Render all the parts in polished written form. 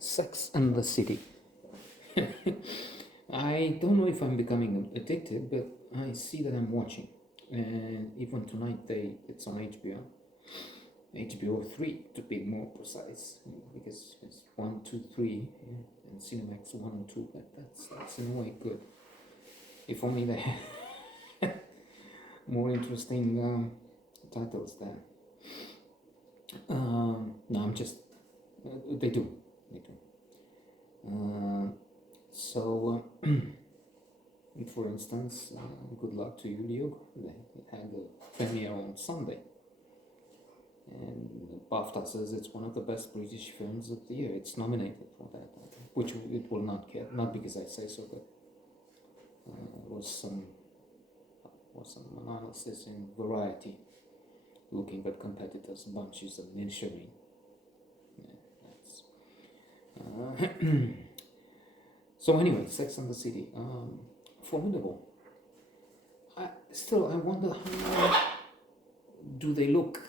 Sex and the City. I don't know if I'm becoming addicted, but I see that I'm watching. And even tonight, it's on HBO. HBO 3 to be more precise, because it's 1, 2, 3, and Cinemax 1 and 2. That's in a way good. If only they had more interesting titles there. No, I'm just. They do. So, for instance, good luck to you, Leo. It had a premiere on Sunday, and BAFTA says it's one of the best British films of the year. It's nominated for that, which it will not get, not because I say so, but was some analysis in Variety looking at competitors, Bunches and Inisherin. Yeah, that's. So anyway, Sex and the City, formidable. I wonder how do they look.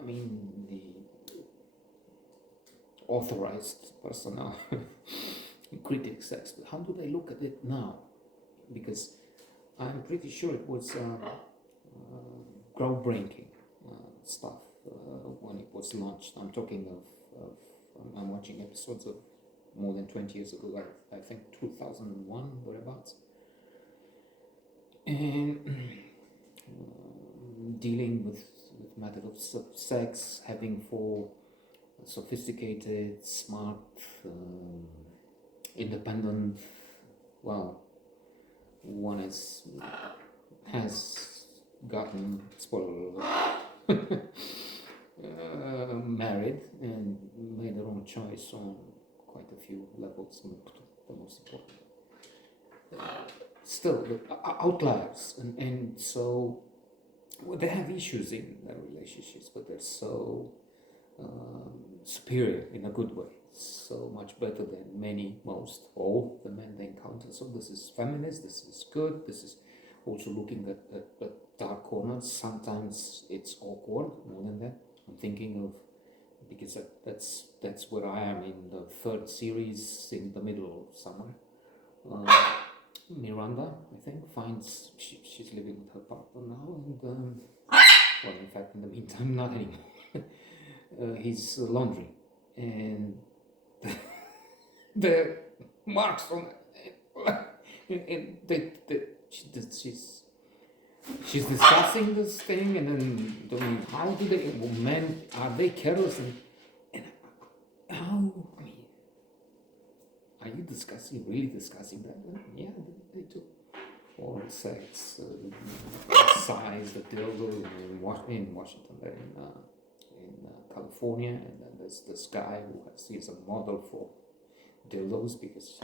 I mean, the authorized personnel, critics, sex, but how do they look at it now? Because I'm pretty sure it was groundbreaking stuff when it was launched. I'm talking of I'm watching episodes of more than 20 years ago, I think 2001, thereabouts. And dealing with matter of sex, having for sophisticated, smart, independent, well, one has gotten, spoiler alert, married and made their own choice on quite a few levels, the most important. Still, outliers, and so they have issues in their relationships, but they're so superior in a good way, so much better than all the men they encounter. So this is feminist, this is good, this is also looking at dark corners. Sometimes it's awkward, more than that. I'm thinking of, because that's where I am in the third series, in the middle somewhere. Miranda, I think, finds she's living with her partner now, and well, in fact, in the meantime, not anymore. His laundry, and the marks on it, and she's discussing this thing, and then doing, how do they, well, men, are they careless, and how, I mean, are you really discussing that? Yeah, they do. Oral sex, size, the dildo in Washington, there in California, and then there's this guy he's a model for dildos because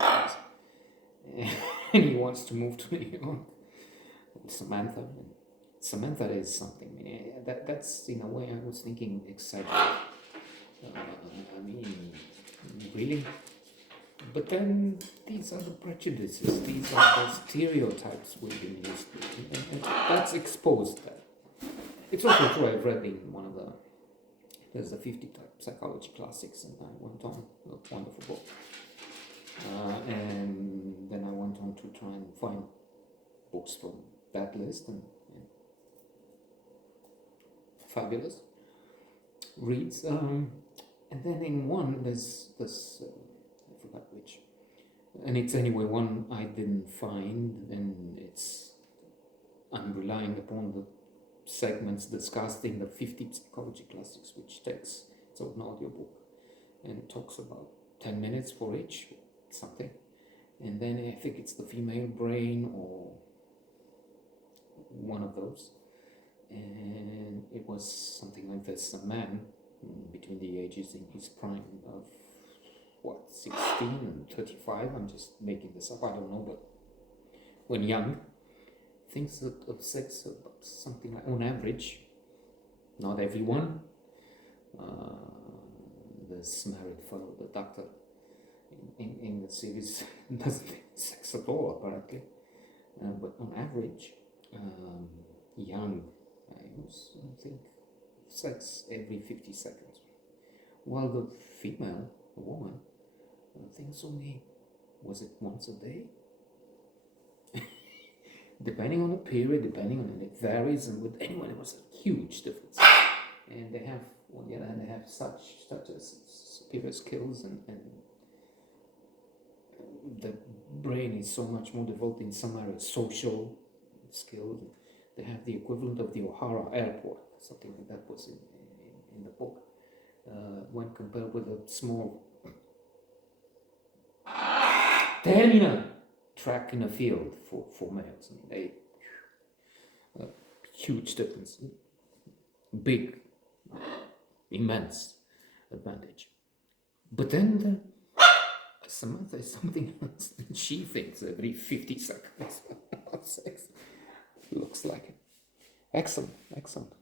and he wants to move to New York. Samantha. And Samantha is something. I mean, that's in a way I was thinking exciting. I mean, really. But then these are the prejudices, these are the stereotypes we've been used to, and that's exposed that. It's also true, I've read in there's the 50 type psychology classics, and I went on, a wonderful book. And then I went on to try and find books from that list, and fabulous reads. And then in one, there's this, I forgot which, and it's anyway one I didn't find, and I'm relying upon the segments discussed in the 50 psychology classics, which takes its own audiobook and talks about 10 minutes for each something, and then I think it's the female brain or one of those, and it was something like this: a man between the ages in his prime of 16 and 35, I'm just making this up, I don't know, but when young, thinks of sex about something like, on average, not everyone, this married fellow, the doctor in the series, doesn't think sex at all, apparently, but on average, young, I think sex every 50 seconds, while the female, the woman, I think it's only, was it once a day? Depending on the period, depending on it varies, and with anyone it was a huge difference. And they have, on the other hand, they have such a superior skills, and the brain is so much more developed in some areas, social skills. They have the equivalent of the O'Hara Airport, something like that was in the book, when compared with a small terminal track in a field for males. I mean, huge difference, big, immense advantage. But then Samantha is something else. She thinks every 50 seconds sex looks like it. Excellent, excellent.